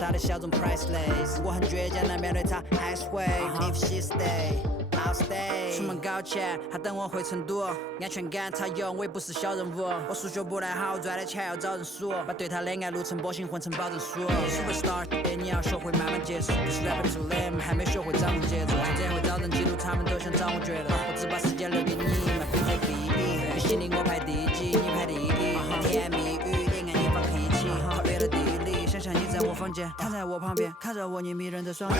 他的小众 priceless， 我很倔强的面对他还是会 If she stay。I'll stay 出门高潜，他等我回成都，安全感他有，我也不是小人物。我数学不太好，赚的钱要找人数，把对他的爱路程波形混成保证书。Superstar， 你要学会慢慢结束，不是 rapper too lame， 还没学会掌握节奏。这样会造成嫉妒，他们都想掌握觉得，我只把时间留给你 ，My BJ BB， 比心里我排第几，你排第一，甜言蜜语也爱你发脾气，超越了地理，想象你在我房间，躺在我旁边，看着我你迷人的双眼。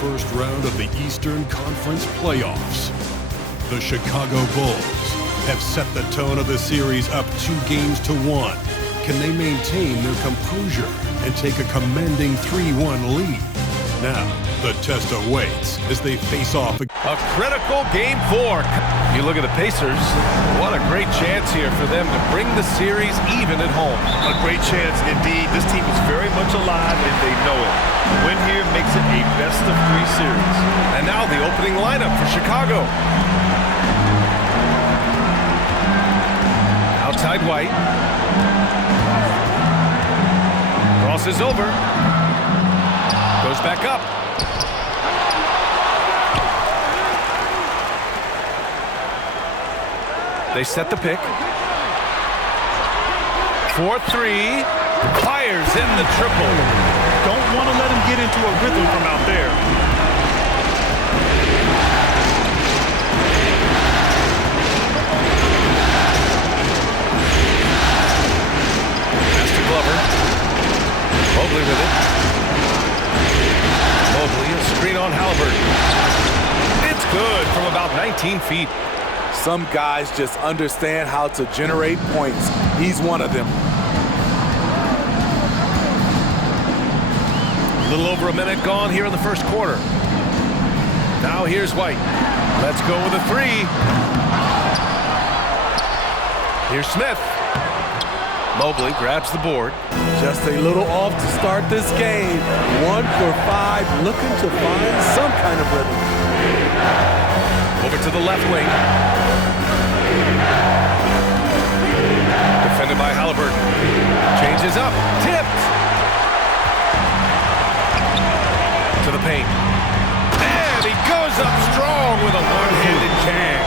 First round of the Eastern Conference playoffs. The Chicago Bulls have set the tone of the series up 2-1. Can they maintain their composure and take a commanding 3-1 lead? Now, the test awaits as they face off. A critical game 4. You look at the Pacers, what a great chance here for them to bring the series even at home. A great chance indeed. This team is very much alive and they know it. Win here makes it a best-of-3 series. And now the opening lineup for Chicago. Outside White. Crosses over. Goes back up. They set the pick. 4-3. Fires in the triple. Don't want to let him get into a rhythm from out there. Pass to Glover. Mobley with it. Mobley, a screen on Halliburton. It's good from about 19 feet. Some guys just understand how to generate points. He's one of them. A little over a minute gone here in the first quarter. Now here's White. Let's go with a 3. Here's Smith. Mobley grabs the board. Just a little off to start this game. 1 for 5, looking to find some kind of rhythm. Over to the left wing. Defended by Halliburton. Changes up. Tipped. To the paint. And he goes up strong with a one-handed jam.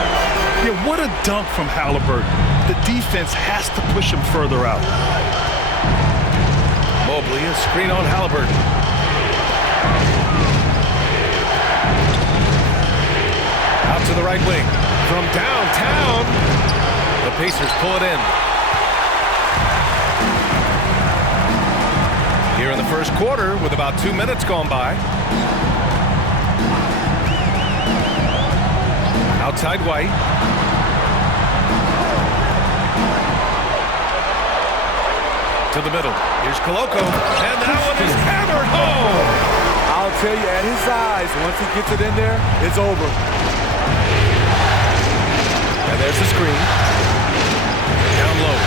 Yeah, what a dunk from Halliburton. The defense has to push him further out. Mobley, a screen on Halliburton. Out to the right wing. From downtown, the Pacers pull it in. Here in the first quarter, with about 2 minutes gone by. Outside White. To the middle. Here's Koloko. And that one is hammered home. I'll tell you, at his size, once he gets it in there, it's over. And there's the screen. Down low.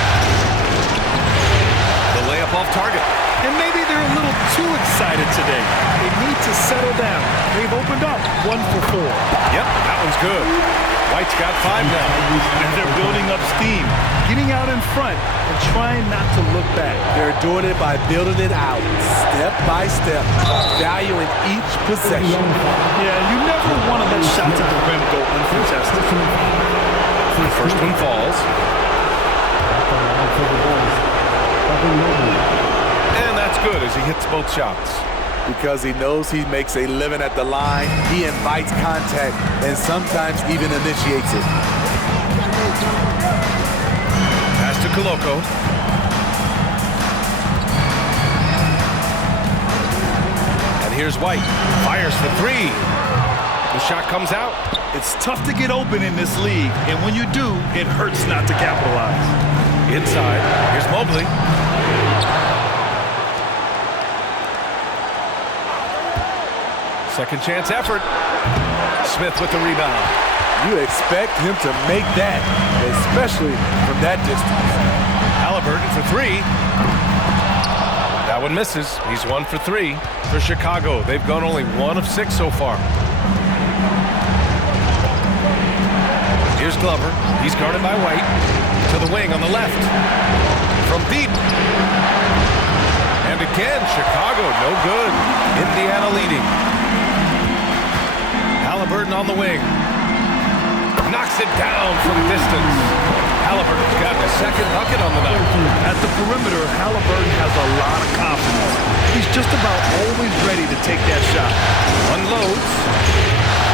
The layup off target. And maybe they're a little too excited today. They need to settle down. They've opened up 1 for 4. Yep, that one's good. White's got 5 now. And they're building up steam, getting out in front and trying not to look back. They're doing it by building it out, step by step, valuing each possession. Yeah, you never want to let shots at the rim go uncontested. The first one falls. And that's good as he hits both shots. Because he knows he makes a living at the line, he invites contact and sometimes even initiates it. Pass to Koloko. And here's White. Fires for 3. The shot comes out. It's tough to get open in this league, and when you do, it hurts not to capitalize. Inside, here's Mobley. Second chance effort. Smith with the rebound. You expect him to make that, especially from that distance. Halliburton for 3. one misses. He's 1 for 3 for Chicago. They've gone only 1 of 6 so far. Here's Glover. He's guarded by White. To the wing on the left. From deep. And again, Chicago, no good. Indiana leading. Halliburton on the wing. Knocks it down from distance. Halliburton's got his second bucket on the night. At the perimeter, Halliburton has a lot of confidence. He's just about always ready to take that shot. Unloads.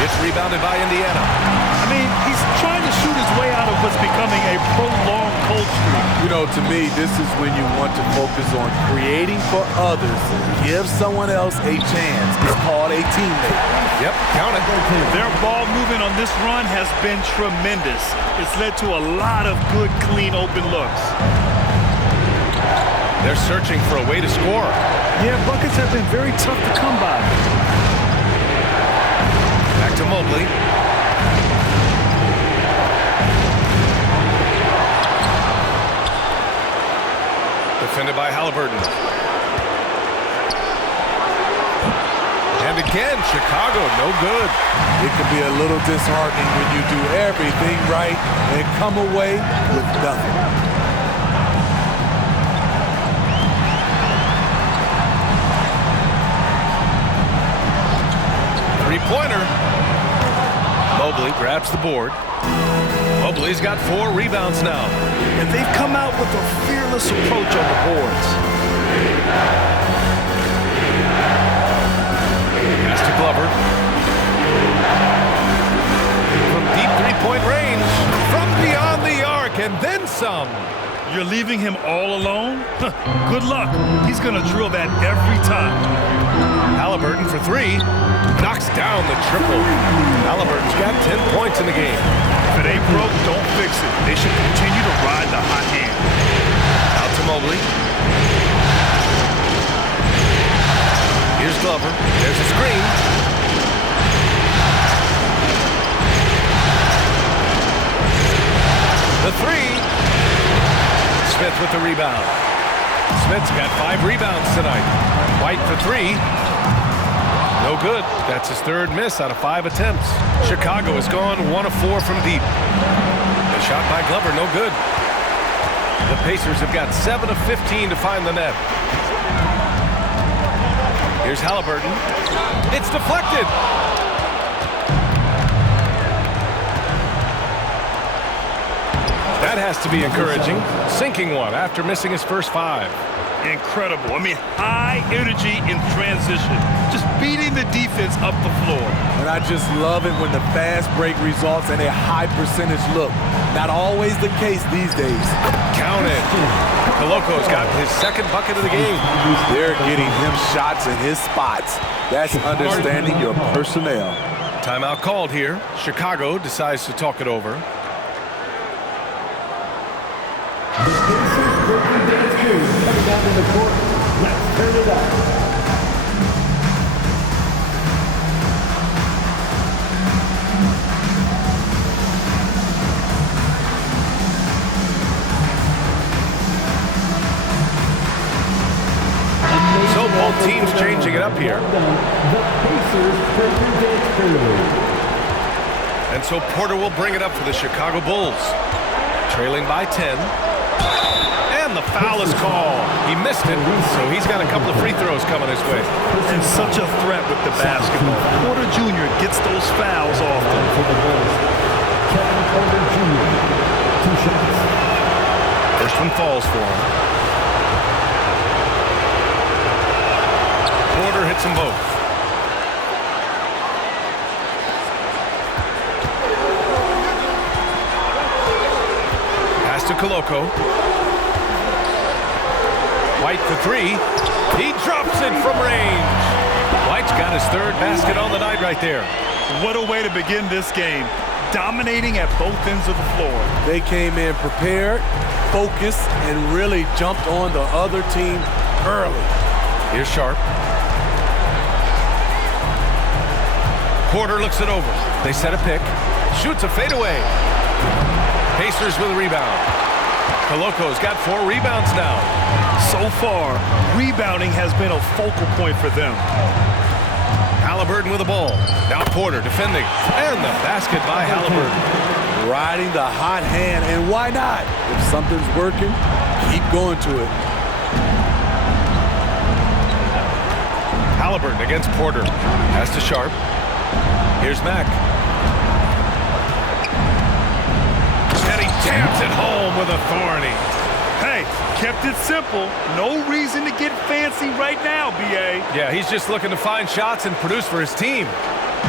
It's rebounded by Indiana. I mean, he's trying to shoot his way out of what's becoming a prolonged cold streak. You know, to me, this is when you want to focus on creating for others. Give someone else a chance. It's called a teammate. Yep, count it. Their ball movement on this run has been tremendous. It's led to a lot of good, clean, open looks. They're searching for a way to score. Yeah, buckets have been very tough to come by. Back to Mobley. Defended by Halliburton. And again, Chicago, no good. It can be a little disheartening when you do everything right and come away with nothing. Three-pointer. Mobley grabs the board. Mobley's got 4 rebounds now. And they've come out with a fearless approach on the boards. Pass to Glover. From deep three-point range. From beyond the arc and then some. You're leaving him all alone? Good luck. He's going to drill that every time. Halliburton for 3. Knocks down the triple. Halliburton's got 10 points in the game. If it ain't broke, don't fix it. They should continue to ride the hot hand. Out to Mobley. Here's Glover. There's a screen. The 3. Smith with the rebound. Smith's got 5 rebounds tonight. White for 3. No good. That's his 3rd miss out of 5 attempts. Chicago has gone 1 of 4 from deep. The shot by Glover, no good. The Pacers have got 7 of 15 to find the net. Here's Halliburton. It's deflected. That has to be encouraging. Sinking one after missing his first 5. Incredible. I mean, high energy in transition. Just beating the defense up the floor. And I just love it when the fast break results in a high percentage look. Not always the case these days. Count it. Koloko's got his 2nd bucket of the game. They're getting him shots in his spots. That's understanding your personnel. Timeout called here. Chicago decides to talk it over. Coming down to the court. Let's turn it up. So both teams changing it up here. The Pacers represent early. And so Porter will bring it up for the Chicago Bulls. Trailing by 10. And the foul is called. He missed it, so he's got a couple of free throws coming his way. And such a threat with the basketball. Porter Jr. gets those fouls often. For the Bulls, Kevin Porter Jr. 2 shots. First one falls for him. Porter hits them both. Pass to Koloko. White for 3. He drops it from range. White's got his 3rd basket on the night right there. What a way to begin this game. Dominating at both ends of the floor. They came in prepared, focused, and really jumped on the other team early. Here's Sharp. Porter looks it over. They set a pick. Shoots a fadeaway. Pacers with a rebound. Koloko's got 4 rebounds now. So far, rebounding has been a focal point for them. Halliburton with the ball. Now Porter defending. And the basket by Halliburton. Riding the hot hand, and why not? If something's working, keep going to it. Halliburton against Porter. Pass to Sharp. Here's Mack. And he jams it home with authority. Hey, kept it simple. No reason to get fancy right now, B.A. Yeah, he's just looking to find shots and produce for his team.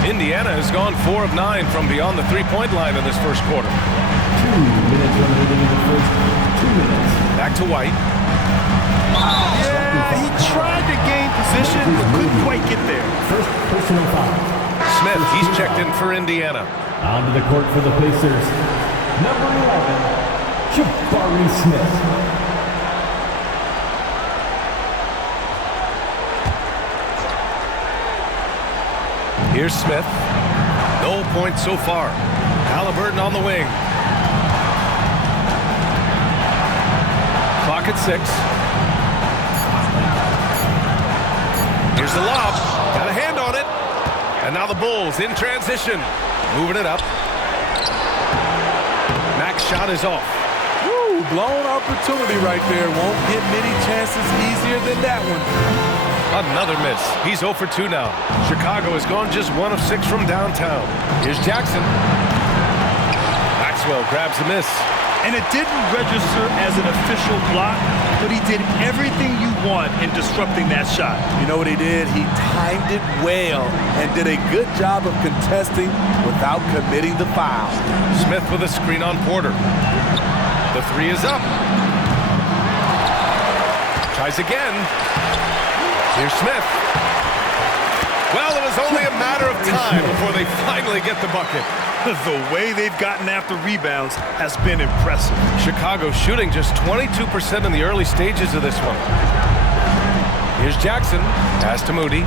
Indiana has gone 4 of 9 from beyond the three-point line in this first quarter. 2 minutes remaining in the first 2 minutes. Back to White. Yeah, he tried to gain position, but couldn't quite get there. First personal foul. Smith, he's checked in for Indiana. Onto the court for the Pacers. Number 11, Jabari Smith. Here's Smith. No points so far. Halliburton on the wing. Clock at 6. Here's the lob. Got a hand on it. And now the Bulls in transition. Moving it up. Mack's shot is off. Woo, blown opportunity right there. Won't get many chances easier than that one. Another miss. He's 0 for 2 now. Chicago has gone just 1 of 6 from downtown. Here's Jackson. Maxwell grabs a miss. And it didn't register as an official block, but he did everything you want in disrupting that shot. You know what he did? He timed it well and did a good job of contesting without committing the foul. Smith with a screen on Porter. The 3 is up. Tries again. Here's Smith. Well, it was only a matter of time before they finally get the bucket. The way they've gotten after rebounds has been impressive. Chicago shooting just 22% in the early stages of this one. Here's Jackson. Pass to Moody.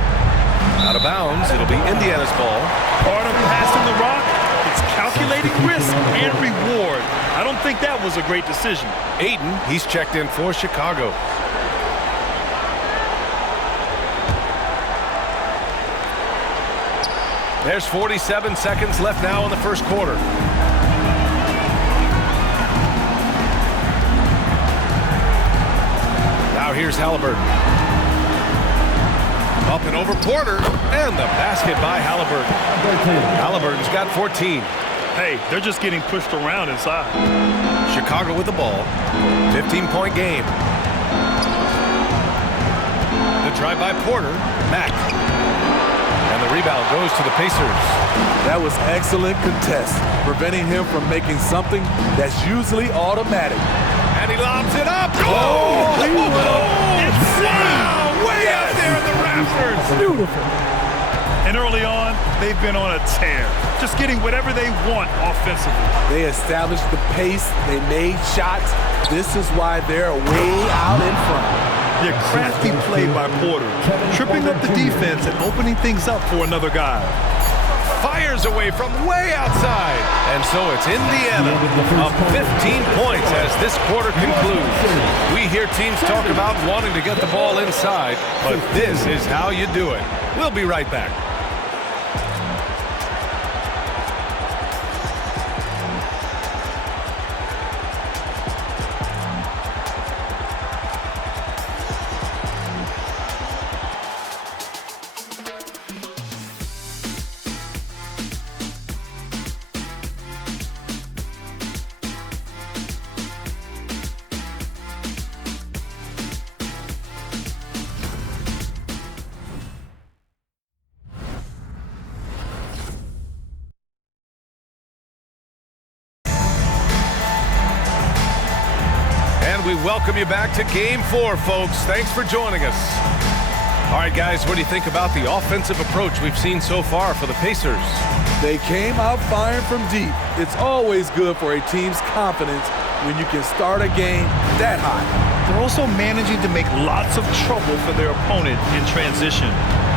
Out of bounds. It'll be Indiana's ball. Part of passing the rock, it's calculating risk and reward. I don't think that was a great decision. Ayton, he's checked in for Chicago. There's 47 seconds left now in the first quarter. Now here's Halliburton. Up and over Porter, and the basket by Halliburton. Halliburton's got 14. Hey, they're just getting pushed around inside. Chicago with the ball. 15-point game. The drive by Porter. Mack. And the rebound goes to the Pacers. That was excellent contest, preventing him from making something that's usually automatic. And he lobs it up. Oh! Wow! Way out there in the rafters. Beautiful. And early on, they've been on a tear, just getting whatever they want offensively. They established the pace. They made shots. This is why they're way out in front. Yeah, crafty play by Porter, tripping up the defense and opening things up for another guy. Fires away from way outside. And so it's Indiana up 15 points as this quarter concludes. We hear teams talk about wanting to get the ball inside, but this is how you do it. We'll be right back. We welcome you back to Game 4, folks. Thanks for joining us. All right, guys, what do you think about the offensive approach we've seen so far for the Pacers? They came out firing from deep. It's always good for a team's confidence when you can start a game that hot. They're also managing to make lots of trouble for their opponent in transition.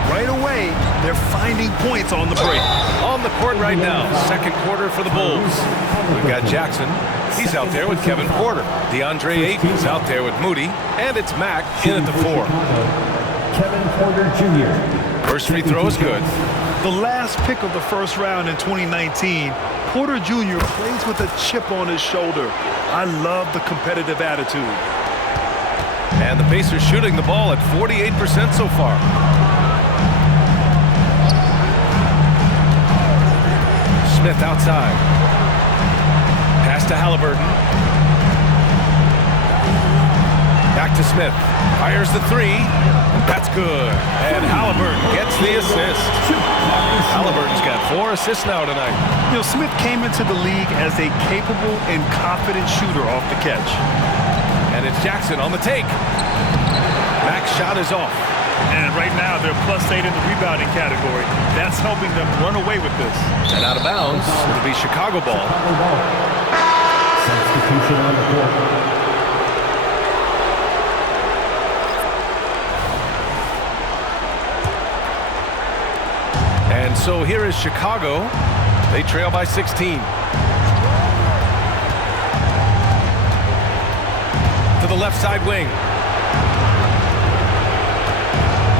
right away, they're finding points on the break. On the court right now, second quarter for the Bulls. We've got Jackson. He's out there with Kevin Porter. DeAndre Ayton's out there with Moody. And it's Mack in at the 4. Kevin Porter Jr. First free throw is good. The last pick of the first round in 2019, Porter Jr. plays with a chip on his shoulder. I love the competitive attitude. And the Pacers shooting the ball at 48% so far. Smith outside. Pass to Halliburton. Back to Smith. Fires the 3. That's good. And Halliburton gets the assist. Halliburton's got 4 assists now tonight. You know, Smith came into the league as a capable and confident shooter off the catch. And it's Jackson on the take. Mack's shot is off. And right now, they're +8 in the rebounding category. That's helping them run away with this. And out of bounds, it'll be Chicago ball. Substitution on the court. And so here is Chicago. They trail by 16. To the left side wing.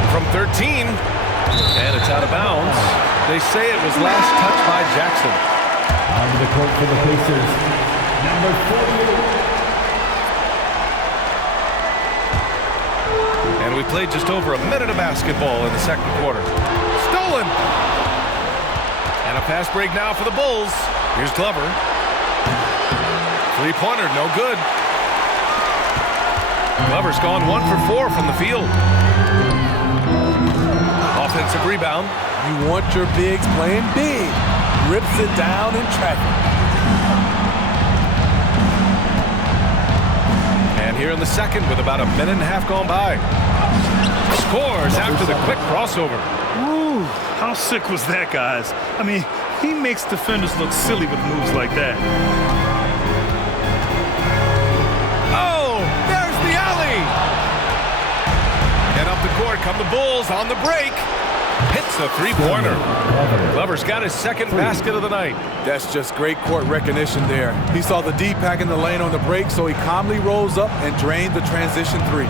From 13. And it's out of bounds. They say it was last touched by Jackson. Onto the court for the Pacers. Number 48. And we played just over a minute of basketball in the second quarter. Stolen! And a fast break now for the Bulls. Here's Glover. Three-pointer, no good. Glover's gone 1 for 4 from the field. Offensive rebound. You want your bigs playing big. Rips it down in traffic. And here in the second with about a minute and a half gone by. Scores after the quick crossover. Ooh, how sick was that, guys? I mean, he makes defenders look silly with moves like that. Oh, there's the alley. And up the court come the Bulls on the break. Hits the three-pointer. Glover's got his second basket of the night. That's just great court recognition there. He saw the D pack in the lane on the break, so he calmly rose up and drained the transition 3.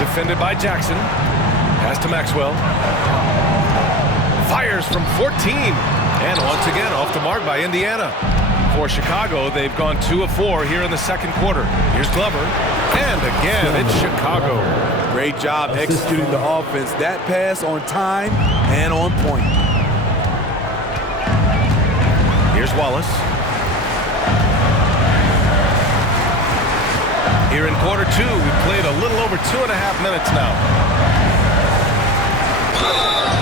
Defended by Jackson. Pass to Maxwell. Fires from 14. And once again off the mark by Indiana. For Chicago, they've gone 2 of 4 here in the second quarter. Here's Glover. And again, it's Chicago. Great job executing the offense. That pass on time and on point. Here's Wallace. Here in quarter 2, we've played a little over 2.5 minutes now.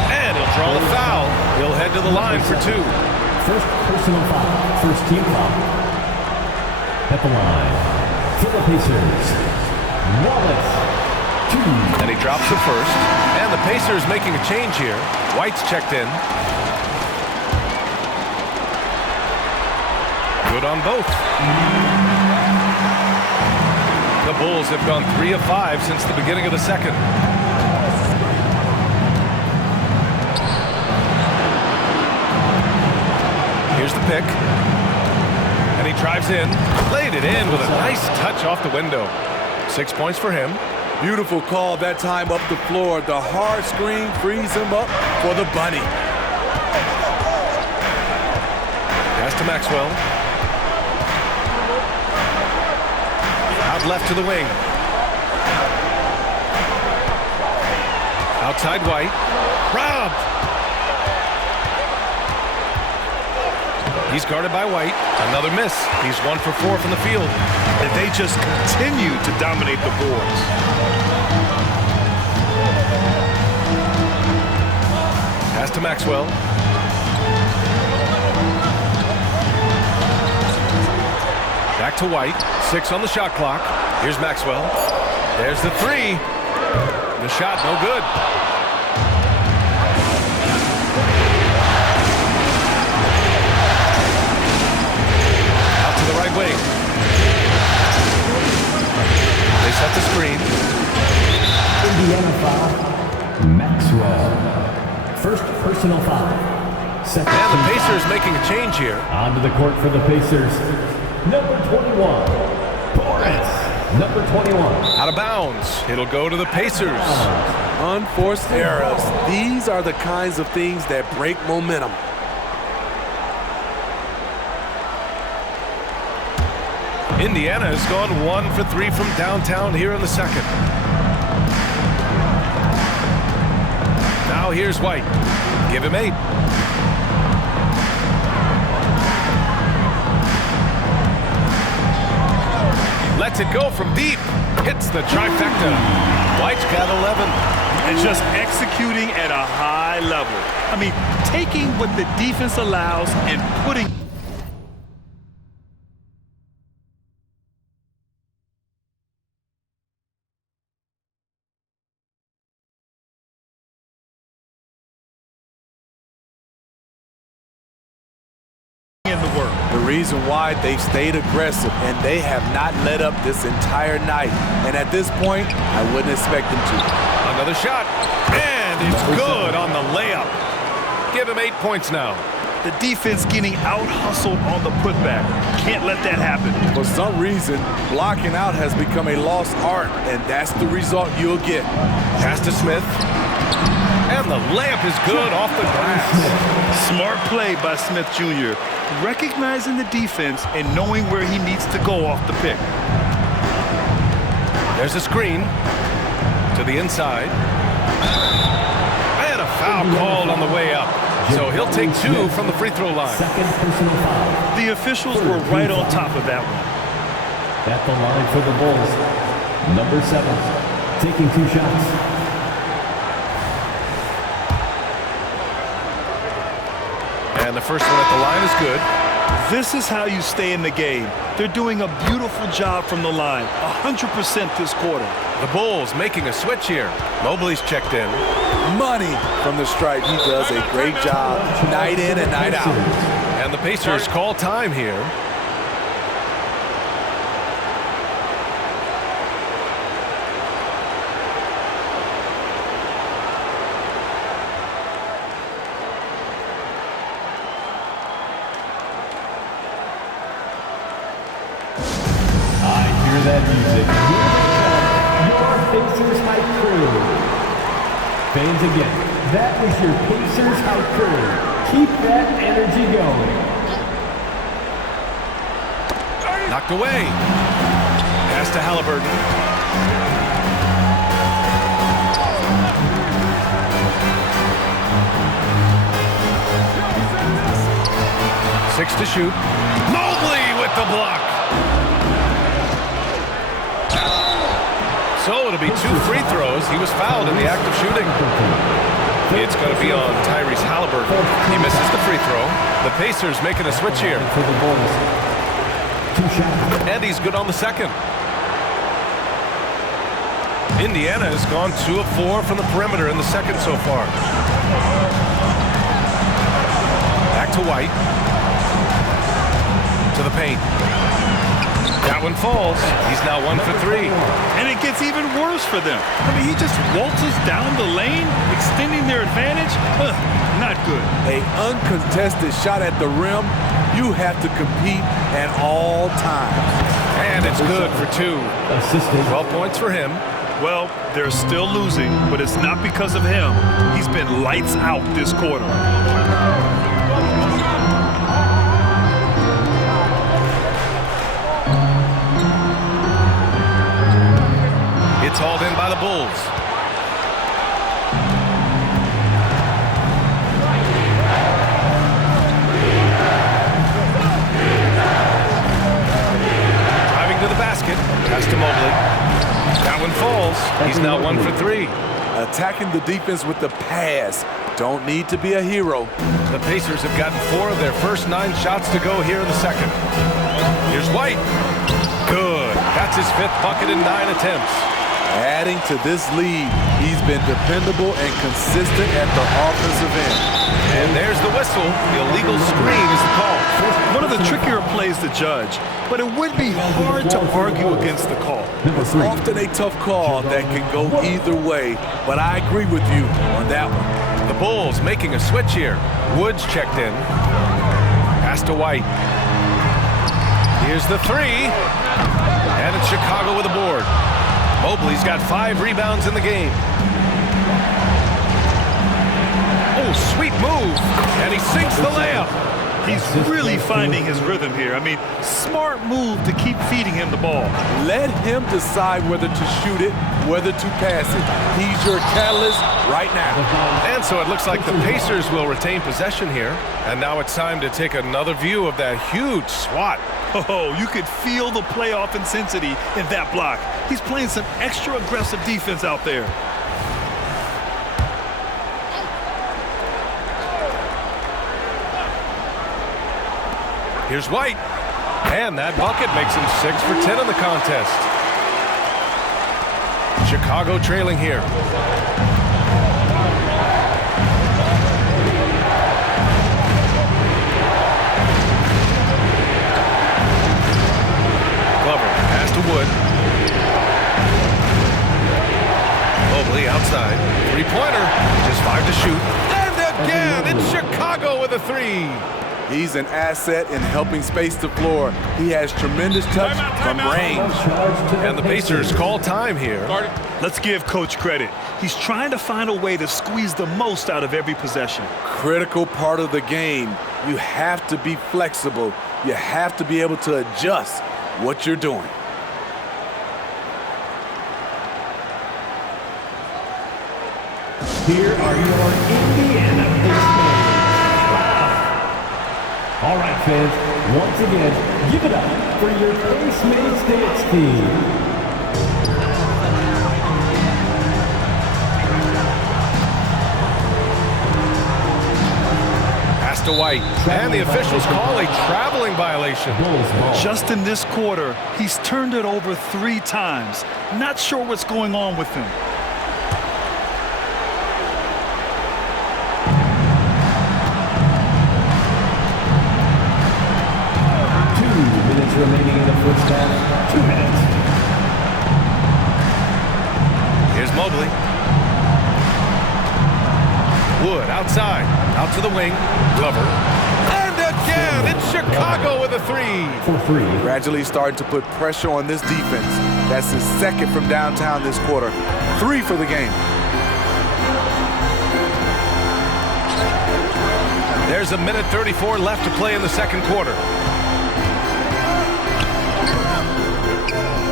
And he'll draw the foul. He'll head to the line for 2. First personal foul. First team foul. At the line for the Pacers, Wallace. 2. And he drops the first. And the Pacers making a change here. White's checked in. Good on both. The Bulls have gone 3 of 5 since the beginning of the second. Here's the pick. And he drives in. Laid it in with a nice touch off the window. 6 points for him. Beautiful call that time up the floor. The hard screen frees him up for the bunny. Pass to Maxwell. Out left to the wing. Outside White. Robbed. He's guarded by White. Another miss. He's 1 for 4 from the field. And they just continue to dominate the boards. Pass to Maxwell. Back to White. 6 on the shot clock. Here's Maxwell. There's the 3. The shot no good. Out to the right wing. They set the screen. Indiana foul, Maxwell. First personal foul. Second And the team Pacers foul. making a change here. Onto the court for the Pacers. Number 21, Boris. Number 21. Out of bounds. It'll go to the Pacers. Unforced errors. These are the kinds of things that break momentum. Indiana has gone 1 for 3 from downtown here in the second. Now here's White. Give him 8. Lets it go from deep. Hits the trifecta. White's got 11. And just executing at a high level. I mean, taking what the defense allows and putting in the work. The reason why they've stayed aggressive and they have not let up this entire night. And at this point, I wouldn't expect them to. Another shot. And it's good on the layup. Give him 8 points now. The defense getting out-hustled on the putback. Can't let that happen. For some reason, blocking out has become a lost art, and that's the result you'll get. Pass to Smith. And the layup is good off the glass. Smart play by Smith Jr. Recognizing the defense and knowing where he needs to go off the pick. There's a screen to the inside. And a foul called on the way up. So he'll take 2 from the free throw line. Second personal foul. The officials were right on top of that one. At the line for the Bulls. Number 7, taking 2 shots. And the first one at the line is good. This is how you stay in the game. They're doing a beautiful job from the line. 100% this quarter. The Bulls making a switch here. Mobley's checked in. Money from the stripe. He does a great job night in and night out. And the Pacers call time here. That music. Your Pacers Hype Crew. Fans again, that was your Pacers Hype Crew. Keep that energy going. Knocked away. Pass to Halliburton. Six to shoot. Mobley with the block. So it'll be 2 free throws. He was fouled in the act of shooting. It's going to be on Tyrese Halliburton. He misses the free throw. The Pacers making a switch here. For the Bulls. 2 shots. And he's good on the second. Indiana has gone 2 of 4 from the perimeter in the second so far. Back to White. To the paint. That one falls. He's now 1 for 3. And it gets even worse for them. I mean, he just waltzes down the lane, extending their advantage. Not good. An uncontested shot at the rim, you have to compete at all times. And it's good for 2. Assistant. 12 points for him. Well, they're still losing, but it's not because of him. He's been lights out this quarter. It's hauled in by the Bulls. Driving to the basket. Pass to Mobley. That one falls. He's now 1 for 3. Attacking the defense with the pass. Don't need to be a hero. The Pacers have gotten 4 of their first 9 shots to go here in the second. Here's White. Good. That's his 5th bucket in 9 attempts. Adding to this lead, he's been dependable and consistent at the offensive end. And there's the whistle. The illegal screen is the call. One of the trickier plays to judge, but it would be hard to argue against the call. It's often a tough call that can go either way, but I agree with you on that one. The Bulls making a switch here. Woods checked in. Pass to White. Here's the three. And it's Chicago with a board. Mobley's got 5 rebounds in the game. Oh, sweet move. And he sinks the layup. He's really finding his rhythm here. I mean, smart move to keep feeding him the ball. Let him decide whether to shoot it, whether to pass it. He's your catalyst right now. And so it looks like the Pacers will retain possession here. And now it's time to take another view of that huge swat. Oh, you could feel the playoff intensity in that block. He's playing some extra aggressive defense out there. Here's White. And that bucket makes him 6 for 10 in the contest. Chicago trailing here. Glover, pass to Wood. Mobley outside. 3-pointer. Just 5 to shoot. And again, it's Chicago with a 3. He's an asset in helping space the floor. He has tremendous touch from range. And the Pacers call time here. Let's give Coach credit. He's trying to find a way to squeeze the most out of every possession. Critical part of the game. You have to be flexible. You have to be able to adjust what you're doing. Here are your Indiana Pacers. All right, fans, once again, give it up for your Pacemates dance team. Pass to White. And the officials call a traveling violation. Just in this quarter, he's turned it over 3 times. Not sure what's going on with him. Remaining in the first half, 2 minutes. Here's Mobley. Wood outside, out to the wing. Glover. And again, it's Chicago with a 3. For 3. Gradually starting to put pressure on this defense. That's his 2nd from downtown this quarter. 3 for the game. There's 1:34 left to play in the second quarter.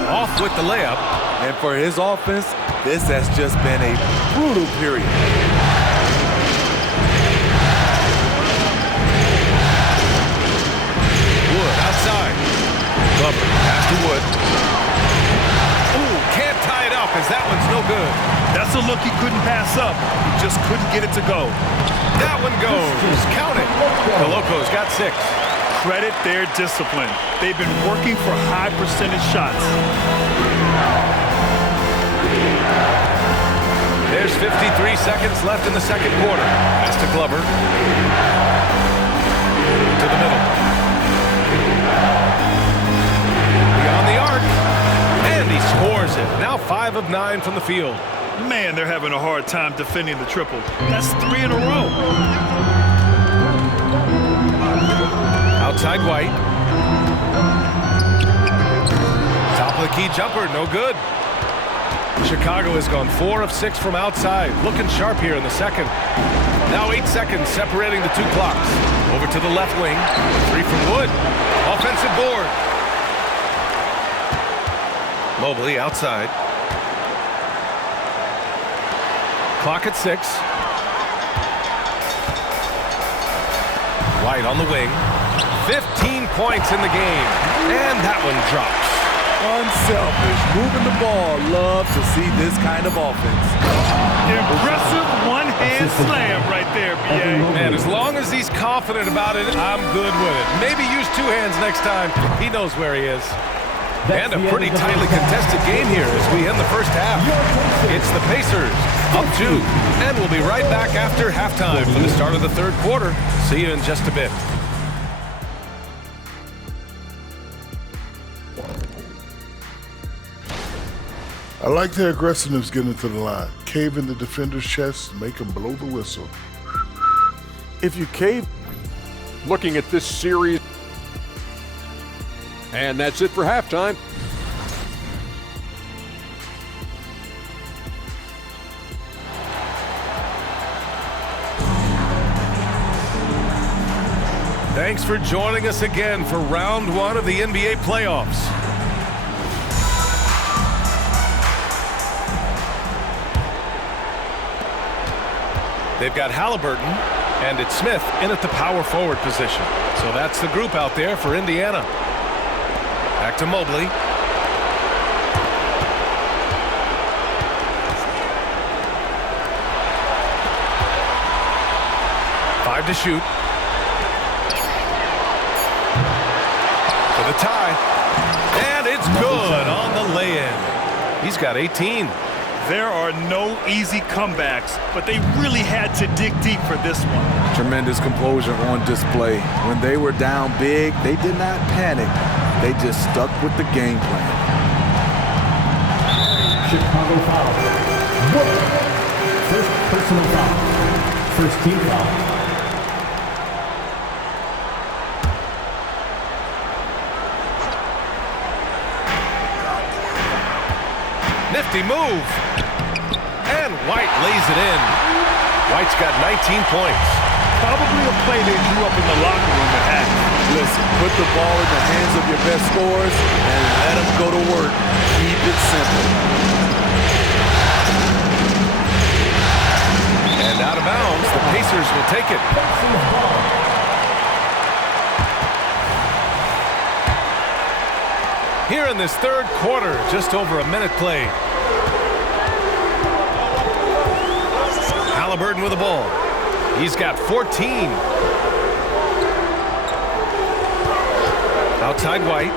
Off with the layup. And for his offense, this has just been a brutal period. Wood outside. Glover, pass to Wood. Ooh, can't tie it up as that one's no good. That's a look he couldn't pass up. He just couldn't get it to go. That one goes. Count it. The Locos got 6. Credit their discipline. They've been working for high percentage shots. There's 53 seconds left in the second quarter. Pass to Glover. To the middle. Beyond the arc. And he scores it. Now 5 of 9 from the field. Man, they're having a hard time defending the triple. That's 3 in a row. Outside White. Top of the key jumper, no good. Chicago has gone 4 of 6 from outside. Looking sharp here in the second. Now 8 seconds separating the 2 clocks. Over to the left wing. 3 from Wood. Offensive board. Mobley outside. Clock at 6. White on the wing. 15 points in the game. And that one drops. Unselfish, moving the ball. Love to see this kind of offense. Impressive one-hand slam right there, B.A. Man, as long as he's confident about it, I'm good with it. Maybe use 2 hands next time. He knows where he is. And a pretty tightly contested game here as we end the first half. It's the Pacers up 2, and we'll be right back after halftime for the start of the third quarter. See you in just a bit. I like their aggressiveness getting to the line. Cave in the defender's chest, make him blow the whistle. If you cave, looking at this series, and that's it for halftime. Thanks for joining us again for round 1 of the NBA playoffs. They've got Halliburton, and it's Smith in at the power forward position. So that's the group out there for Indiana. Back to Mobley. Five to shoot. For the tie. And it's good on the lay-in. He's got 18. There are no easy comebacks, but they really had to dig deep for this one. Tremendous composure on display. When they were down big, they did not panic. They just stuck with the game plan. Chicago foul. First personal foul. First team foul. Nifty move. And White lays it in. White's got 19 points. Probably a play they drew up in the locker room at half. Listen, put the ball in the hands of your best scorers and let them go to work. Keep it simple. And out of bounds, the Pacers will take it. Here in this third quarter, just over a minute played. Halliburton with the ball. He's got 14. Outside White.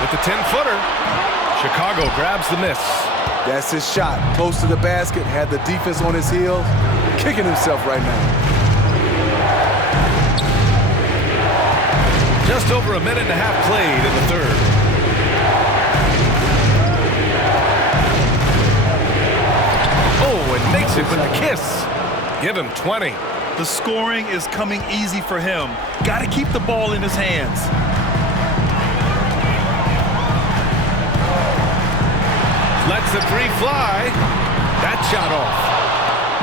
With the 10-footer. Chicago grabs the miss. That's his shot. Close to the basket, had the defense on his heels. Kicking himself right now. Just over a minute and a half played in the third. Oh, and makes it with a kiss. Give him 20. The scoring is coming easy for him. Got to keep the ball in his hands. Lets the three fly. That shot off.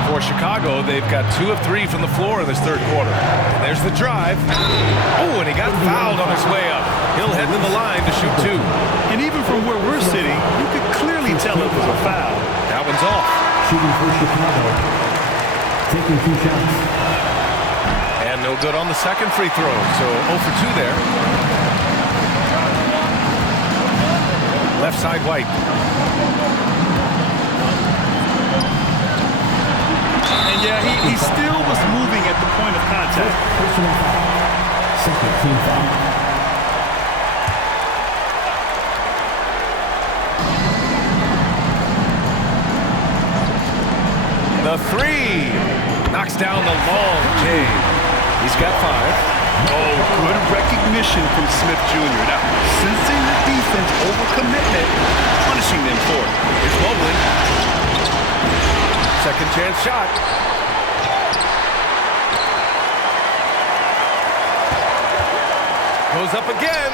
For Chicago, they've got 2 of 3 from the floor in this third quarter. And there's the drive. Oh, and he got fouled on his way up. He'll head to the line to shoot 2. And even from where we're sitting, you could clearly tell it was a foul. That one's off. Shooting for Chicago. Taking 2 shots. And no good on the second free throw. So 0 for 2 there. Left side White. And yeah, he still was moving at the point of contact. Personal foul. Second team foul. The three. Knocks down the long J. He's got 5. Oh, good recognition from Smith Jr. Now, sensing the defense overcommitment, punishing them for it. Here's Mobley. Second chance shot. Goes up again.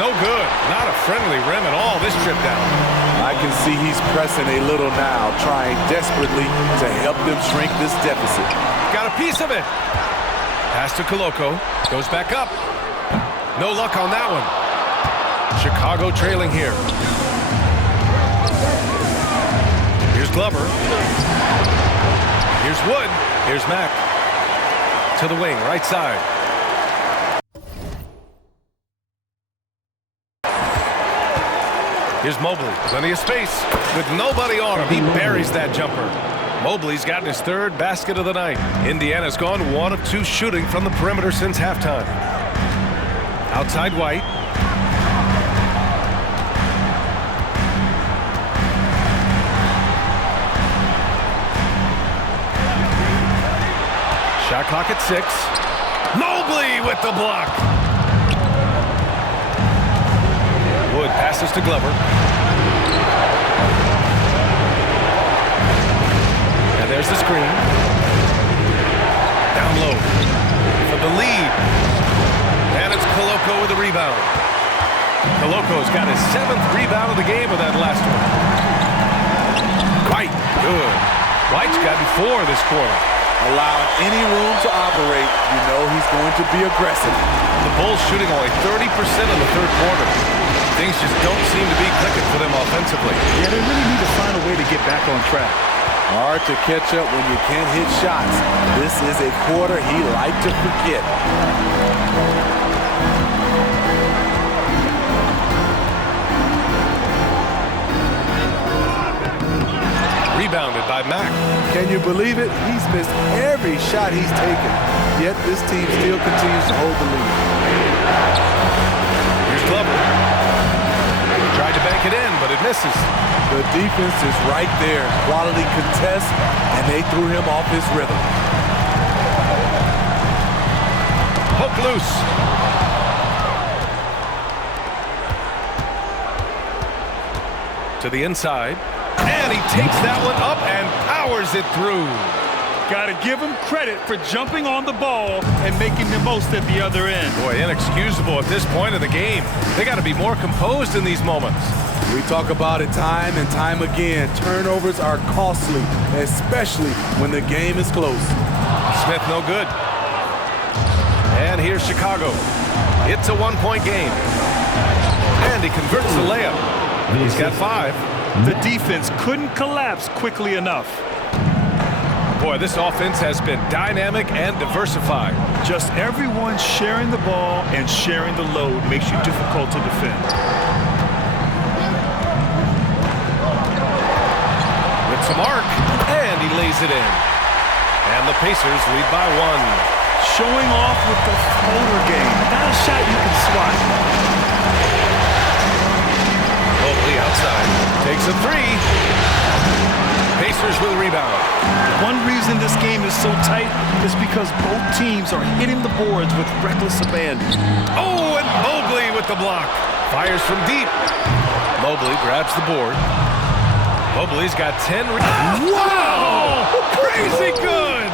No good. Not a friendly rim at all this trip down. I can see he's pressing a little now, trying desperately to help them shrink this deficit. Got a piece of it. Pass to Koloko. Goes back up. No luck on that one. Chicago trailing here. Here's Glover. Here's Wood. Here's Mack. To the wing, right side. Here's Mobley. Plenty of space. With nobody on him, he buries that jumper. Mobley's gotten his third basket of the night. Indiana's gone 1 of 2 shooting from the perimeter since halftime. Outside White. Shot clock at 6. Mobley with the block. Wood passes to Glover. And there's the screen. Down low for the lead. And it's Koloko with the rebound. Koloko's got his 7th rebound of the game with that last one. White, good. White's got 4 this quarter. Allowing any room to operate, you know he's going to be aggressive. The Bulls shooting only 30% in the third quarter. Things just don't seem to be clicking for them offensively. Yeah, they really need to find a way to get back on track. Hard to catch up when you can't hit shots. This is a quarter he liked to forget. Rebounded by Mack. Can you believe it? He's missed every shot he's taken. Yet this team still continues to hold the lead. Here's Glover. Tried to bank it in, but it misses. The defense is right there. Quality contest, and they threw him off his rhythm. Hook loose. To the inside. And he takes that one up and powers it through. Got to give him credit for jumping on the ball and making the most at the other end. Boy, inexcusable at this point of the game. They got to be more composed in these moments. We talk about it time and time again. Turnovers are costly, especially when the game is close. Smith no good. And here's Chicago. It's a 1-point game. And he converts the layup. He's got 5. The defense couldn't collapse quickly enough. Boy, this offense has been dynamic and diversified. Just everyone sharing the ball and sharing the load makes you difficult to defend. With some arc, and he lays it in. And the Pacers lead by 1. Showing off with the floater game. Not a shot you can swat. Mobley outside. Takes a 3. Pacers with a rebound. One reason this game is so tight is because both teams are hitting the boards with reckless abandon. Oh, and Mobley with the block. Fires from deep. Mobley grabs the board. Mobley's got 10 rebounds. Wow! Crazy good!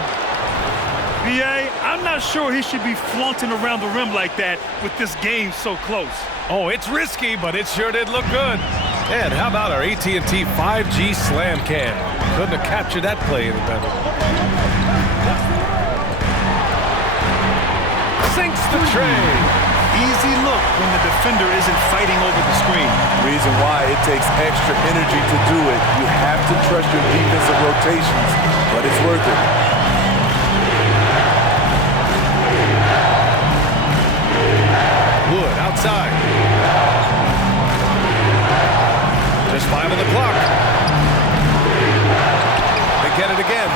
B.A., I'm not sure he should be flaunting around the rim like that with this game so close. Oh, it's risky, but it sure did look good. And how about our AT&T 5G Slam Cam? Couldn't have captured that play any better. Sinks the tray. Easy look when the defender isn't fighting over the screen. Reason why it takes extra energy to do it. You have to trust your defensive rotations, but it's worth it. Wood outside. Just 5 on the clock. They get it again.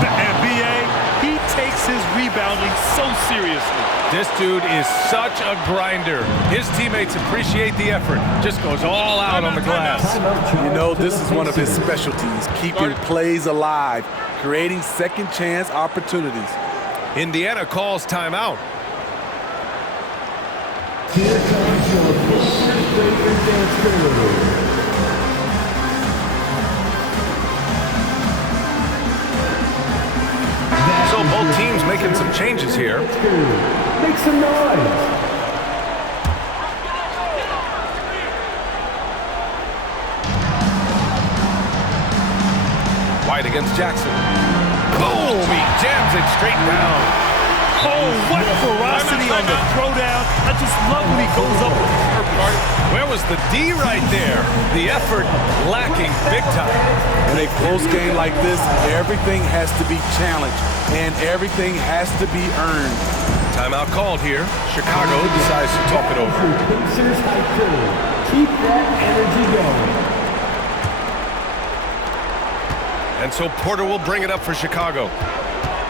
And B.A., he takes his rebounding so seriously. This dude is such a grinder. His teammates appreciate the effort. Just goes all out on the glass. You know, this is one of his specialties, keeping plays alive, creating second chance opportunities. Indiana calls timeout. Here comes your Pacers breakers dance. So both teams making some changes here. Make some noise. White against Jackson. Boom! He jams it straight down. Oh, what ferocity on the throwdown. I just love when he goes up with the purpose. Where was the D right there? The effort lacking big time. In a close game like this, everything has to be challenged, and everything has to be earned. Timeout called here. Chicago decides to talk it over. Pacers high curve. Keep that energy going. And so Porter will bring it up for Chicago.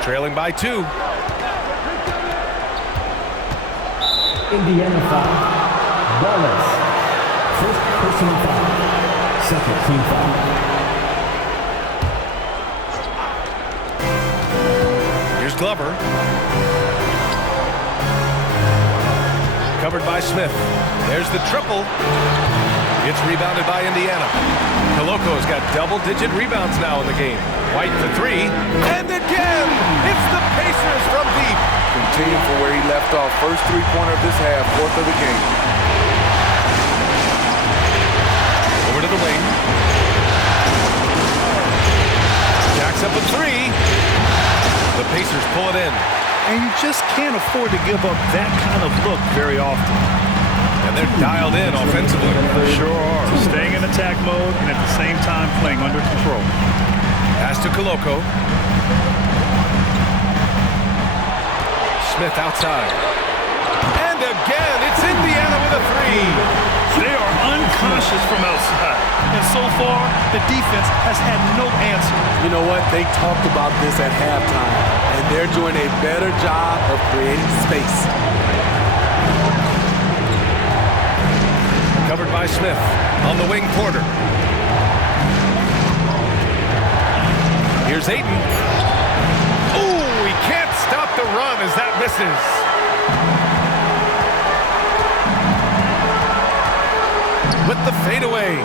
Trailing by 2. Indiana foul. Wallace. First personal foul. Second team foul. Here's Glover. Covered by Smith. There's the triple. It's rebounded by Indiana. Koloko's got double-digit rebounds now in the game. White for 3. And again, it's the Pacers from deep. Continue for where he left off. First three-pointer of this half, fourth of the game. Over to the wing. Jacks up a 3. The Pacers pull it in. And you just can't afford to give up that kind of look very often. And they're dialed in offensively. Sure are. Staying in attack mode and at the same time playing under control. Pass to Koloko. Smith outside. And again, it's Indiana with a 3. They are unconscious from outside. And so far, the defense has had no answer. You know what? They talked about this at halftime, and they're doing a better job of creating space. Covered by Smith. On the wing, Porter. Here's Ayton. Ooh, he can't stop the run as that misses. With the fadeaway.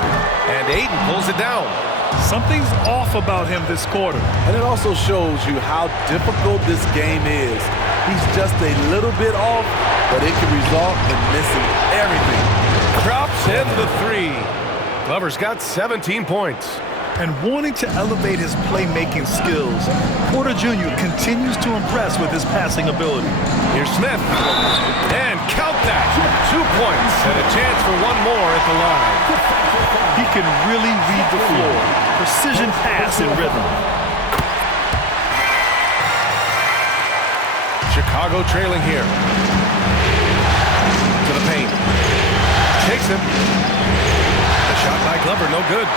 And Ayton pulls it down. Something's off about him this quarter. And it also shows you how difficult this game is. He's just a little bit off, but it can result in missing everything. Drops in the 3. Glover's got 17 points. And wanting to elevate his playmaking skills, Porter Jr. continues to impress with his passing ability. Here's Smith. And count that. 2 points and a chance for one more at the line. He can really read the floor. Precision pass and rhythm. Chicago trailing here. To the paint. Takes him. The shot by Glover, no good.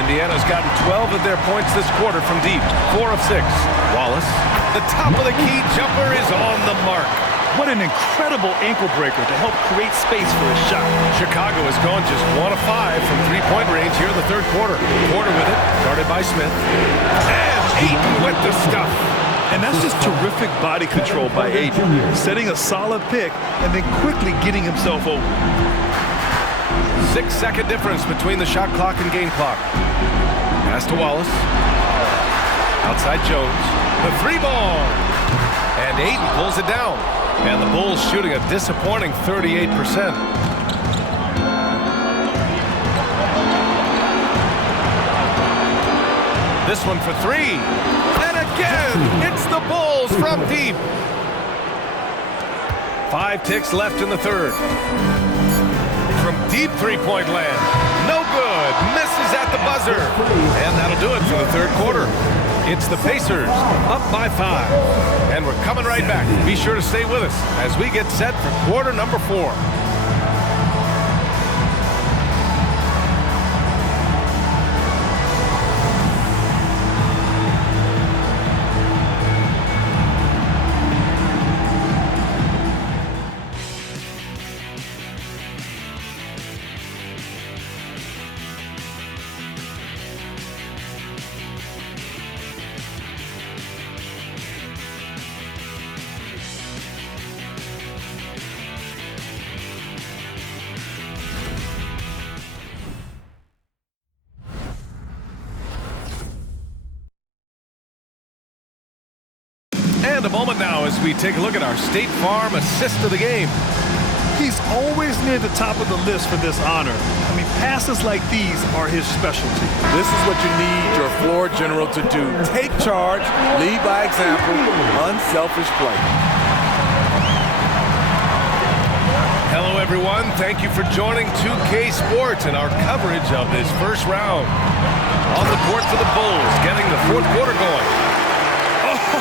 Indiana's gotten 12 of their points this quarter from deep. 4 of 6. Wallace. The top of the key jumper is on the mark. What an incredible ankle breaker to help create space for a shot. Chicago has gone just 1 of 5 from three-point range here in the third quarter. Porter with it, guarded by Smith. And Ayton with the stuff. And that's just terrific body control by Ayton. Setting a solid pick and then quickly getting himself open. 6-second difference between the shot clock and game clock. Pass to Wallace. Outside Jones. The 3-ball. And Ayton pulls it down. And the Bulls shooting a disappointing 38%. This one for 3. And again, it's the Bulls from deep. 5 ticks left in the third. From deep three-point land. No good. Misses at the buzzer. And that'll do it for the third quarter. It's the Pacers up by 5. And we're coming right back. Be sure to stay with us as we get set for quarter number 4. And a moment now as we take a look at our State Farm assist of the game. He's always near the top of the list for this honor. I mean, passes like these are his specialty. This is what you need your floor general to do. Take charge, lead by example, unselfish play. Hello, everyone. Thank you for joining 2K Sports and our coverage of this first round. On the court for the Bulls, getting the fourth quarter going.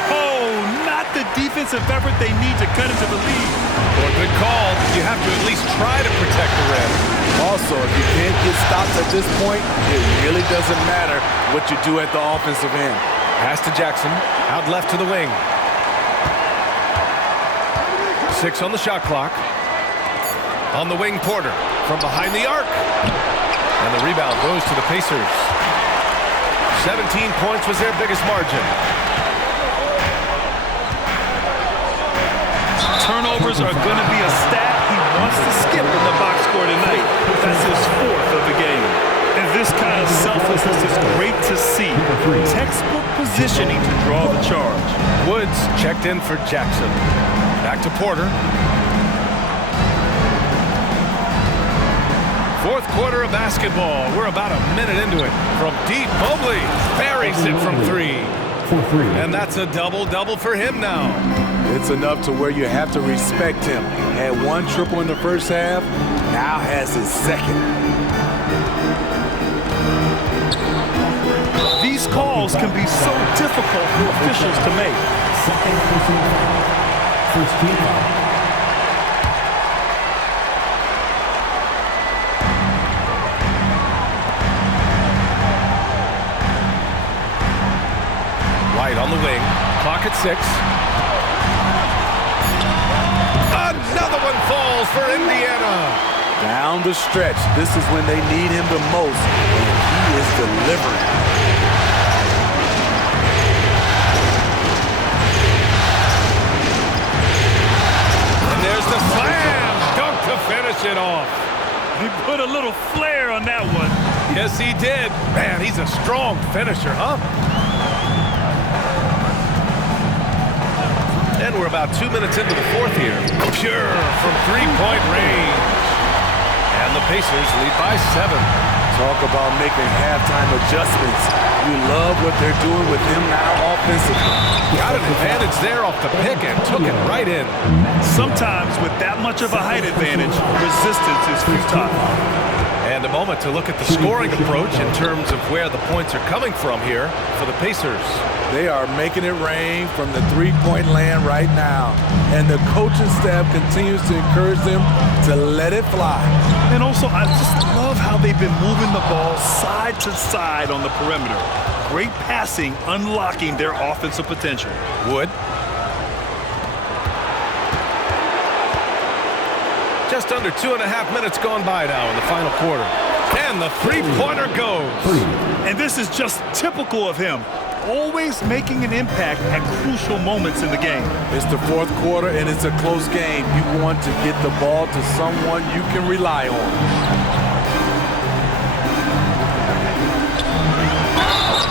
Oh, not the defensive effort they need to cut into the lead. Well, good call. You have to at least try to protect the rim. Also, if you can't get stops at this point, it really doesn't matter what you do at the offensive end. Pass to Jackson, out left to the wing. 6 on the shot clock. On the wing, Porter from behind the arc. And the rebound goes to the Pacers. 17 points was their biggest margin. Turnovers are going to be a stat he wants to skip in the box score tonight. That's his 4th of the game. And this kind of selflessness is great to see. Textbook positioning to draw the charge. Woods checked in for Jackson. Back to Porter. 4th quarter of basketball. We're about a minute into it. From deep, Mobley buries it from 3. And that's a double-double for him now. It's enough to where you have to respect him. Had 1 triple in the first half, now has his 2nd. These calls can be so difficult for officials to make. First team foul. White on the wing. Clock at 6. Another one falls for Indiana. Down the stretch, this is when they need him the most, and he is delivering. And there's the slam dunk to finish it off. He put a little flair on that one. Yes, he did. Man, he's a strong finisher, huh? And we're about 2 minutes into the 4th here. Pure from 3-point range. And the Pacers lead by 7. Talk about making halftime adjustments. You love what they're doing with him now offensively. Got an advantage there off the pick and took it right in. Sometimes with that much of a height advantage, resistance is futile. And a moment to look at the scoring approach in terms of where the points are coming from here for the Pacers. They are making it rain from the 3-point land right now. And the coaching staff continues to encourage them to let it fly. And also, I just love how they've been moving the ball side to side on the perimeter. Great passing, unlocking their offensive potential. Wood. Just under 2.5 minutes gone by now in the final quarter. And the 3-pointer goes. And this is just typical of him. Always making an impact at crucial moments in the game. It's the 4th quarter and it's a close game. You want to get the ball to someone you can rely on.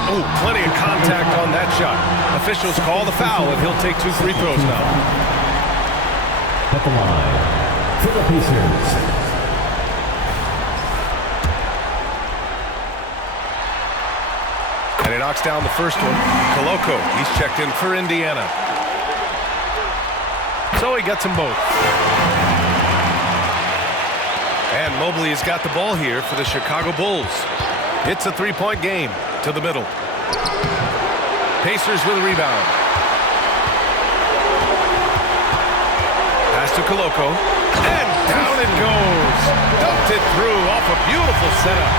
Oh, plenty of contact on that shot. Officials call the foul and he'll take 2 free throws now. At the line for the Pacers. And he knocks down the first one. Koloko, he's checked in for Indiana. So he gets them both. And Mobley has got the ball here for the Chicago Bulls. It's a 3-point game to the middle. Pacers with a rebound. Pass to Koloko. And down it goes. Dumped it through off a beautiful setup.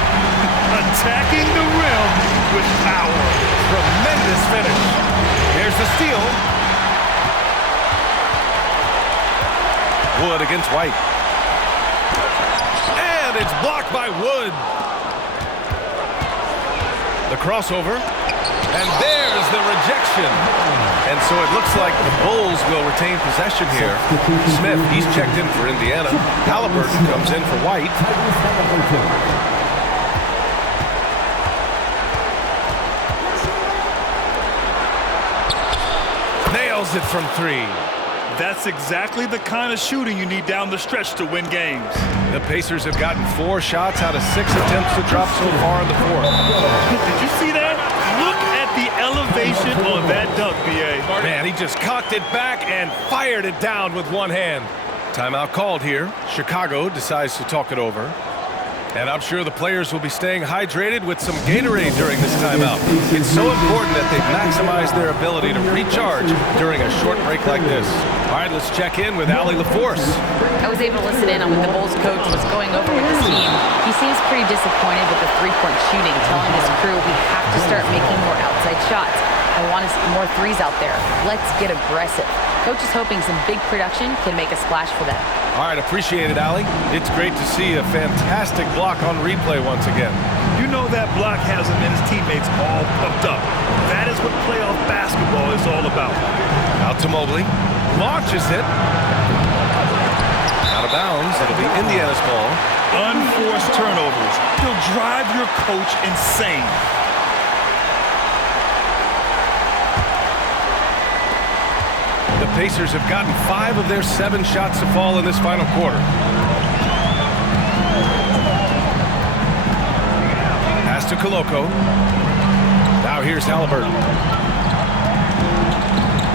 Attacking the rim with power. Tremendous finish. Here's the steal. Wood against White. And it's blocked by Wood. The crossover. And there's the rejection. And so it looks like the Bulls will retain possession here. Smith, he's checked in for Indiana. Halliburton comes in for White. Nails it from 3. That's exactly the kind of shooting you need down the stretch to win games. The Pacers have gotten 4 shots out of 6 attempts to drop so far in the 4th. Did you see that? Look at the elevation on that dunk, B.A. Man, he just cocked it back and fired it down with one hand. Timeout called here. Chicago decides to talk it over. And I'm sure the players will be staying hydrated with some Gatorade during this timeout. It's so important that they maximize their ability to recharge during a short break like this. All right, let's check in with Allie LaForce. I was able to listen in on what the Bulls coach was going over with his team. He seems pretty disappointed with the three-point shooting, telling his crew we have to start making more outside shots. I want to see more threes out there. Let's get aggressive. Coach is hoping some big production can make a splash for them. All right, appreciate it, Allie. It's great to see a fantastic block on replay once again. You know that block has him and his teammates all pumped up. That is what playoff basketball is all about. Out to Mobley. Launch is hit. Out of bounds. It'll be Indiana's ball. Unforced turnovers. They'll drive your coach insane. The Pacers have gotten 5 of their 7 shots to fall in this final quarter. Pass to Koloko. Now here's Halliburton.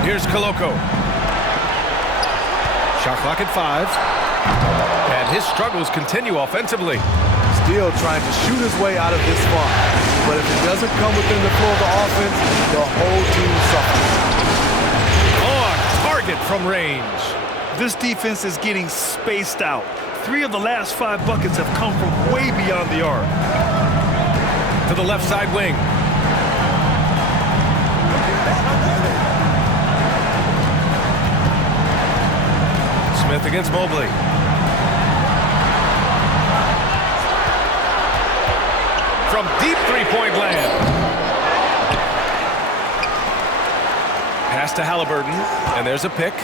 Here's Koloko. Shot clock at 5. And his struggles continue offensively. Still trying to shoot his way out of this funk. But if it doesn't come within the flow of the offense, the whole team suffers. Target from range. This defense is getting spaced out. 3 of the last 5 buckets have come from way beyond the arc. To the left side wing. Smith against Mobley. From deep three-point land. Pass to Halliburton, and there's a pick.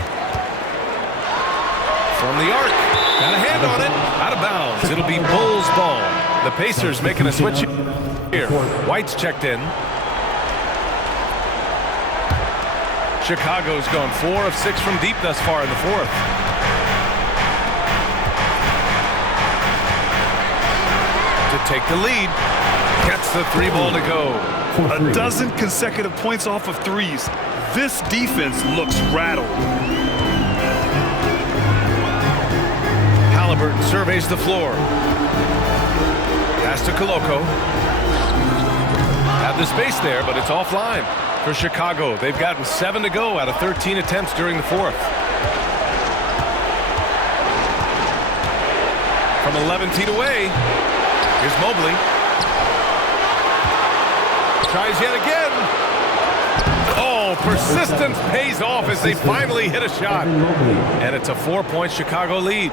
From the arc. Got a hand on it. Out of bounds. It'll be Bulls ball. The Pacers making a switch here. White's checked in. Chicago's gone 4 of 6 from deep thus far in the fourth. To take the lead. Gets the 3 ball to go. A dozen consecutive points off of threes. This defense looks rattled. Halliburton surveys the floor. Pass to Koloko. Had the space there, but it's offline for Chicago. They've gotten 7 to go out of 13 attempts during the fourth. From 11 feet away, here's Mobley. Tries yet again. Oh, persistence pays off as they finally hit a shot. And it's a 4-point Chicago lead.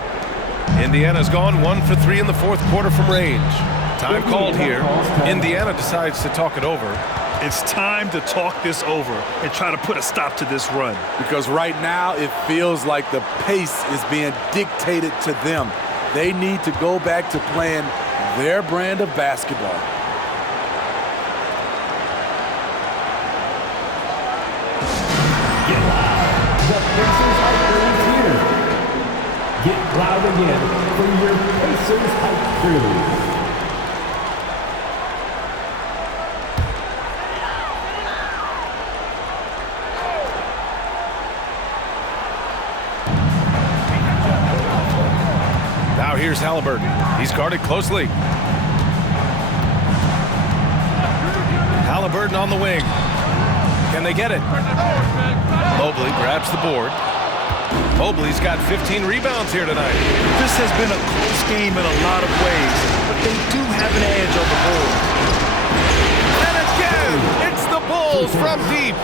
Indiana's gone 1 for 3 in the fourth quarter from range. Time called here. Indiana decides to talk it over. It's time to talk this over and try to put a stop to this run. Because right now it feels like the pace is being dictated to them. They need to go back to playing their brand of basketball. Get loud again for your Pacers hype crew. Now here's Halliburton. He's guarded closely. Halliburton on the wing. Can they get it? Mobley grabs the board. Mobley's got 15 rebounds here tonight. This has been a close game in a lot of ways, but they do have an edge on the board. And again, it's the Bulls from deep.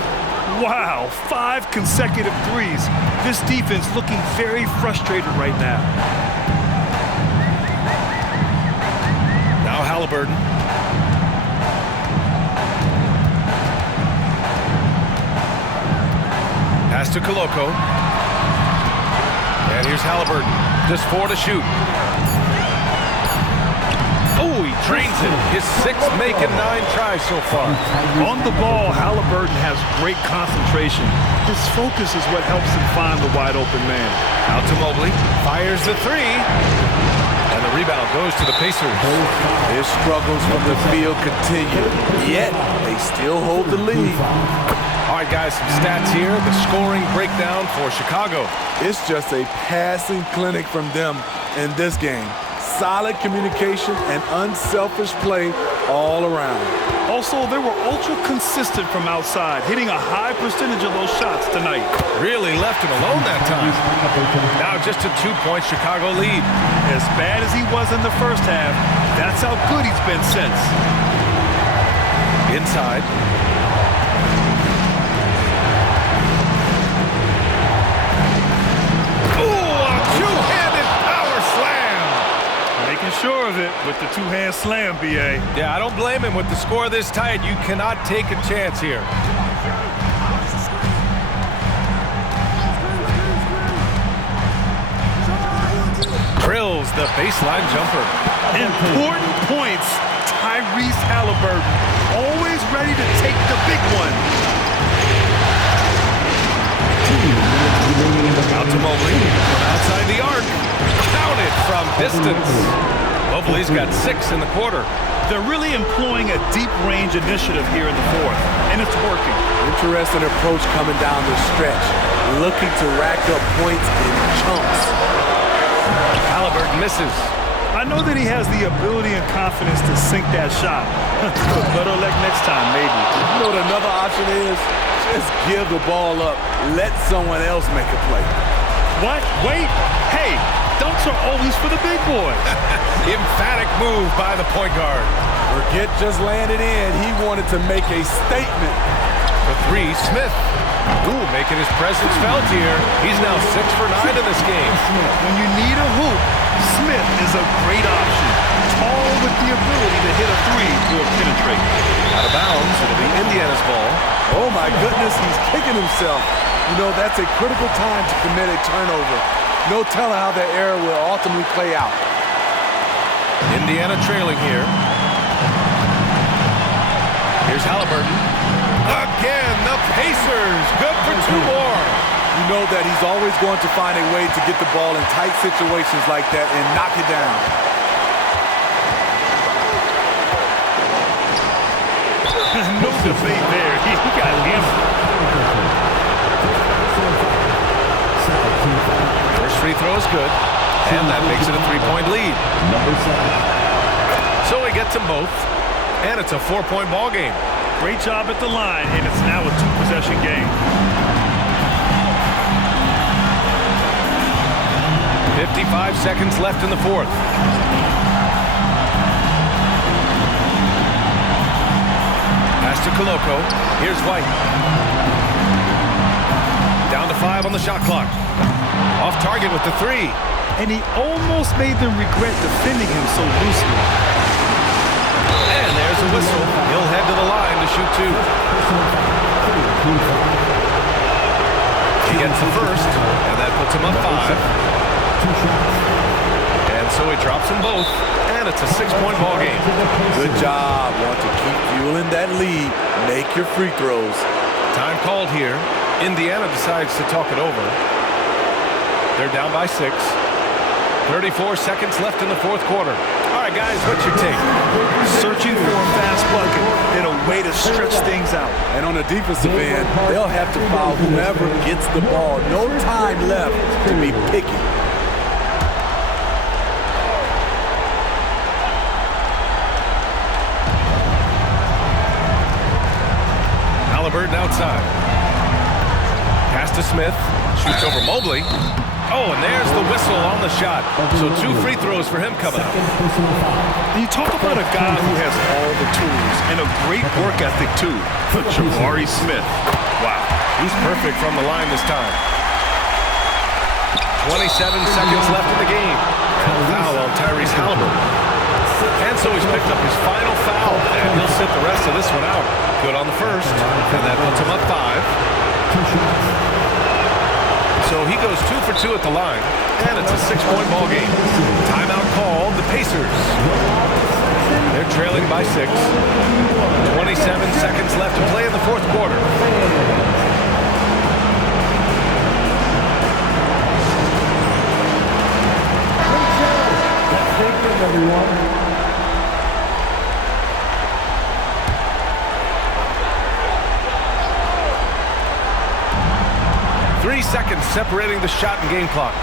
Wow, 5 consecutive threes. This defense looking very frustrated right now. Now Halliburton. Pass to Koloko. And here's Halliburton. Just 4 to shoot. Oh, he drains it. His 6th make and 9 tries so far. On the ball, Halliburton has great concentration. His focus is what helps him find the wide open man. Out to Mobley. Fires the 3. And the rebound goes to the Pacers. Their struggles from the field continue, yet they still hold the lead. All right, guys, some stats here. The scoring breakdown for Chicago. It's just a passing clinic from them in this game. Solid communication and unselfish play all around. Also, they were ultra consistent from outside, hitting a high percentage of those shots tonight. Really left him alone that time. Now just a 2-point Chicago lead. As bad as he was in the first half, that's how good he's been since. Inside. Sure of it with the two-hand slam, B.A. Yeah, I don't blame him. With the score this tight, you cannot take a chance here. Drills the baseline jumper. Important points. Tyrese Halliburton, always ready to take the big one. Out to Mobley from outside the arc. Counted from distance. Mobley's got 6 in the quarter. They're really employing a deep-range initiative here in the fourth, and it's working. Interesting approach coming down the stretch, looking to rack up points in chunks. Halliburton misses. I know that he has the ability and confidence to sink that shot. Better luck next time, maybe. You know what another option is? Just give the ball up. Let someone else make a play. What? Wait. Hey, dunks are always for the big boys. Emphatic move by the point guard. Forget just laying it in. He wanted to make a statement. For 3, Smith. Ooh, making his presence felt here. He's now 6 for 9 in this game. When you need a hoop, Smith is a great option. Tall with the ability to hit a 3 or penetrate. Out of bounds, it'll be Indiana's ball. Oh my goodness, he's kicking himself. You know, that's a critical time to commit a turnover. No telling how that error will ultimately play out. Indiana trailing here. Here's Halliburton. Again, the Pacers. Good for 2 more. You know that he's always going to find a way to get the ball in tight situations like that and knock it down. No debate there. He got hammered. First free throw is good, and that makes it a 3-point lead. So he gets them both, and it's a 4-point ball game. Great job at the line, and it's now a 2-possession game. 55 seconds left in the fourth. Pass to Koloko. Here's White. Down to 5 on the shot clock. Off target with the 3. And he almost made them regret defending him so loosely. And there's a whistle. He'll head to the line to shoot 2. He gets the first, and that puts him up 5. And so he drops them both, and it's a 6-point ball game. Good job. Want to keep fueling that lead. Make your free throws. Time called here. Indiana decides to talk it over. They're down by 6. 34 seconds left in the fourth quarter. All right, guys, what's your take? Searching for a fast bucket and a way to stretch things out. And on the defensive end, they'll have to foul whoever gets the ball. No time left to be picky. Halliburton outside. Pass to Smith. Shoots over Mobley. Oh, and there's the whistle on the shot. So 2 free throws for him coming up. You talk about a guy who has all the tools and a great work ethic, too. Jabari Smith. Wow. He's perfect from the line this time. 27 seconds left in the game. And a foul on Tyrese Halliburton. And so he's picked up his final foul, and he'll sit the rest of this one out. Good on the first, and that puts him up 5. So he goes 2 for 2 at the line, and it's a 6-point ball game. Timeout called, the Pacers. They're trailing by 6. 27 seconds left to play in the fourth quarter. Thank you, everyone. 3 seconds separating the shot and game clocks.